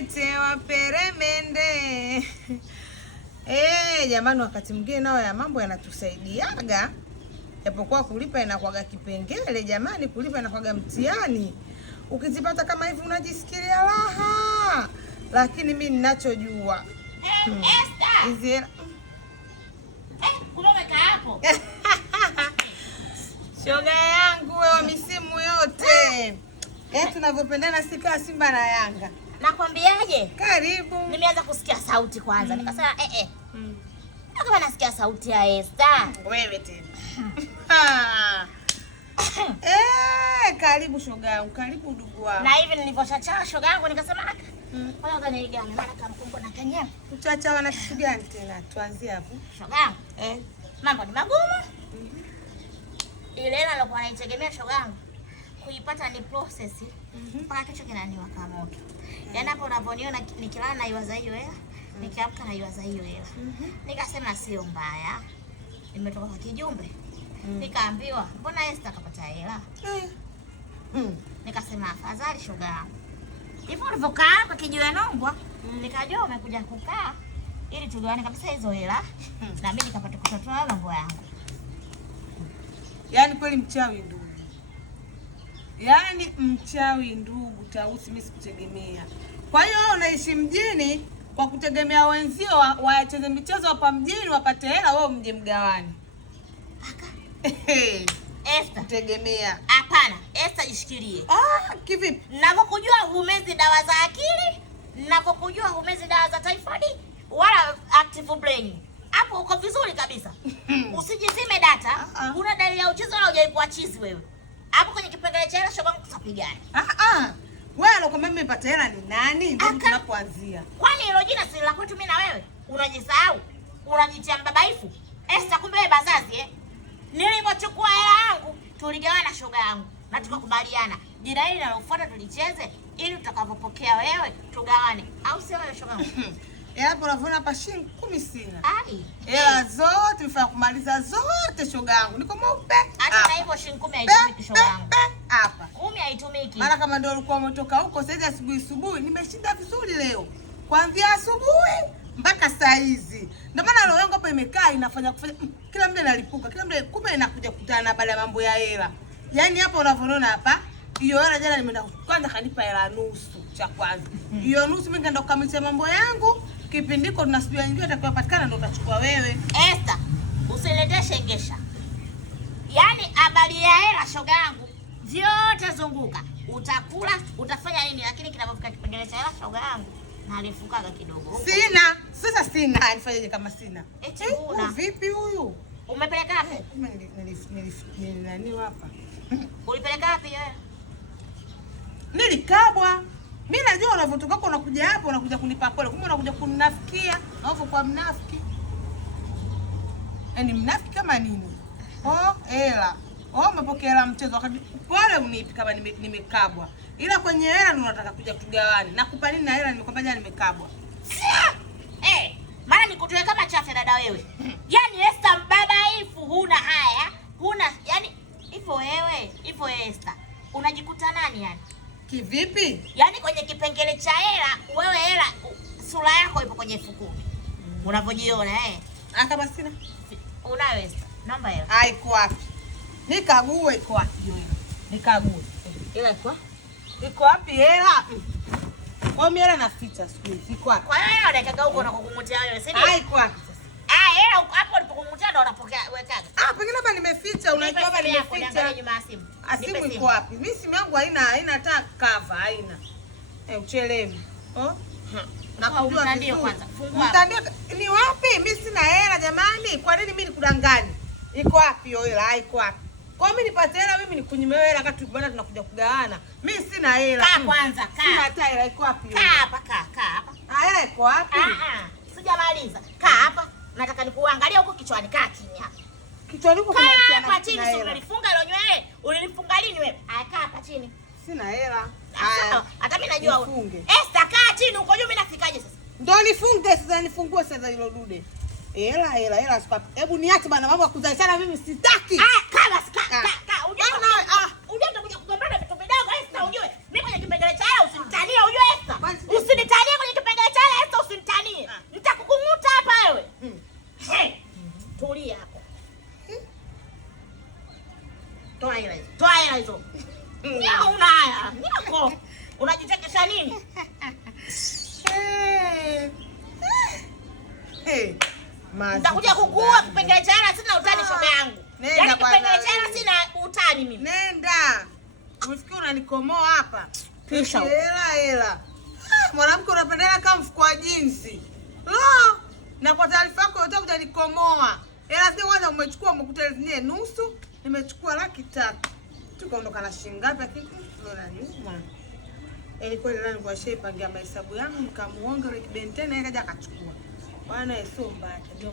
kaletewa peremende. Jamani, wakati mwingine nao ya mambo yanatusaidiaga. Japokuwa kulipa inakuwaga kipengele jamani, kulipa inakuwaga mtihani. Ukizipata kama hivi unajisikia raha. Lakini mimi ninachojua Esther. Hizi Kumeka hapo. shoga yangu wewe misimu yote. Tunavyopendana sika Simba na Yanga. Nakwambiaje? Karibu. Nimeanza kusikia sauti kwanza. Nikasema kama nasikia sauti ya Esther. Wewe tena. Karibu shoga yangu, karibu ndugu wangu. Na hivi nilivyochacha shoga yangu nikasema kwa nini gani maana kama mkumbo na kanya. Uchacha wana kitu gani tena? Tuanzie hapo. Shoga yangu. Mambo ni magumu. Ile hela nilikuwa naitegemea shoga yangu kuipata ni process mpaka kichwa kinaniwaka moto. Yaani hapo unaponiona nikilala na iwaza hiyo hela, nikiamka na iwaza hiyo hela. Nikasema sio mbaya. Nimetoka kwa kijumbe. Nikaambiwa, mbona Esther kapata hela? Nikasema afadhali shoga yangu. Hivyo ulivyokaa hapa kijiwe nongwa, nikajua umekuja kukaa ili tugawane kabisa hizo hela na mimi nikapata kutatua mambo yangu. Yaani kweli mchawi ndugu. Yaani mchawi ndugu, Tausi mimi sikutegemea. Kwa hiyo unaishi mjini kwa kutegemea wenzio wacheze michezo hapa mjini wapate hela, wewe mje mgawani. Esther tegemea. Hapana, Esther jishikilie. Kivipi? Ninapokujua humezi dawa za akili, ninapokujua humezi dawa za typhoid wala active brain. Hapo uko vizuri kabisa. Usijizime data. Una dalili ya uchizi wala hujaikuwa chizi wewe. Hapo kwenye kipengele cha hela shoga tutapigana. Wewe alokuambia mimi nipate hela ni nani? Ndio tunapoanzia. Kwani hilo jina si la kwetu mimi na wewe? Unajisahau? Unajitia mbabaifu? Esther kumbe wewe bazazi Nilipochukua hela yangu tuligawana shoga yangu na tukakubaliana jina hili linalofuata tulicheze ili utakapopokea wewe tugawane, au sio wewe shoga yangu? Hapo unavuna hapa shilingi 10 sina. Hela zote nifaa kumaliza zote shoga yangu. Niko mweupe. Hata na hivyo shilingi 10 haitumiki shoga yangu. Hapa 10 haitumiki. Mara kama ndio ulikuwa umetoka huko sasa asubuhi nimeshinda vizuri leo. Kuanzia asubuhi mpaka saa hizi. Ndio maana roho yangu hapa imekaa inafanya kila muda nalipuka. Kila muda kumbe inakuja kukutana baada ya mambo ya hela. Yaani hapa unavyoona hapa, hiyo hela jana nimeenda kwanza kanipa hela nusu cha kwanza. Hiyo nusu mimi nikaenda kukamilisha mambo yangu. Kipindiko tunasubiri nyingine atakayopatikana ndio utachukua wewe. Esther, usiletee shengesha. Yaani habari ya hela shoga yangu vyote zunguka. Utakula, utafanya nini, lakini kinapofika kipengele cha hela shoga yangu nalifukaga kidogo. Sina. Sasa sina. Nifanyeje kama sina? Eti una. Vipi huyu? Umepeleka wapi? Nani hapa? Ulipeleka wapi wewe? Nilikabwa. Mimi najua unavotoka huko unakuja hapa unakuja kunipa pole. Kumbe unakuja kuninafikia. Hapo kwa mnafiki. Yaani mnafiki kama nini? Hela. Umepokea hela mchezo wakati pole unipi kama nimekabwa. Ila kwenye hela ndio unataka kuja kugawana. Nakupa nini na hela nimekwambia jana nimekabwa. Maana nikutoe kama chafe dada wewe. Yaani Esther mbabaifu huna haya, huna yani hivyo Esther. Unajikuta nani yani? Kivipi? Yaani kwenye kipengele cha hela, wewe hela sura yako ipo kwenye fukuni. Unavyojiona kama sina. Unayo Esther. Namba hela. Haiko wapi? Nikague iko wapi hiyo? Nikague. Hela iko? Iko wapi hela? Kwa mimi hela naficha siku hizi. Iko wapi? Kwa hiyo unataka huko na kukumutia wewe, si ndio? Haiko wapi sasa? Hela hapo ulipokumutia ndo unapokea wekaga. Pengine hapa nimeficha, unaitoa hapa nimeficha. Simu iko wapi? Mimi simu yangu haina hata cover, haina. Uchelewi. Nakujua mtandio kwanza. Fungua. Mtandio ni wapi? Mimi sina hela jamani. Kwa nini mimi nikudanganye? Iko wapi hiyo hela? Haiko wapi? Kwa mimi nipate hela, mimi nikunyime hela wakati bwana tunakuja kugawana. Mimi sina hela. Kaa kwanza, kaa. Sina hata hela, iko wapi hiyo? Kaa hapa, kaa hapa. Hela iko wapi? Sijamaliza. Kaa hapa. Nataka nikuangalia huko kichwani, kaa kimya. Kichwani huko kuna uhusiano. Kaa hapa chini, sio unalifunga hilo nywele. Ulilifunga lini wewe? Kaa hapa chini. Sina hela. Hata mimi najua. Esther kaa chini huko juu, mimi nafikaje sasa? Ndio nifunge sasa, nifungue sasa hilo dude. Hela sipapi. Hebu niache bana, mambo ya kuzalishana mimi sitaki. Kama unajua kuja kugombana vitu vidogo Esther, ujue. Mimi kwenye kipengele cha hela usinitanie, ujue Esther. Usinitanie Nitakuja kukuua kipengele cha hela, sina utani shoga yangu. Yaani kipengele cha hela sina utani mimi. Nenda. Usikie unanikomoa hapa. Kisha hela. Mwanamke unapendana kama mfuko wa jinsi. Lo! Na kwa taarifa yako yote utanikomoa. Hela zile kwanza umechukua umekuta zenyewe nusu, nimechukua 300,000. Tukaondoka na shilingi ngapi lakini ndio naniuma. Ilikuwa ile nilikuwa shaipangia mahesabu yangu nikamuonga ile kibentena akaja akachukua. Bwana sio mbaya ndio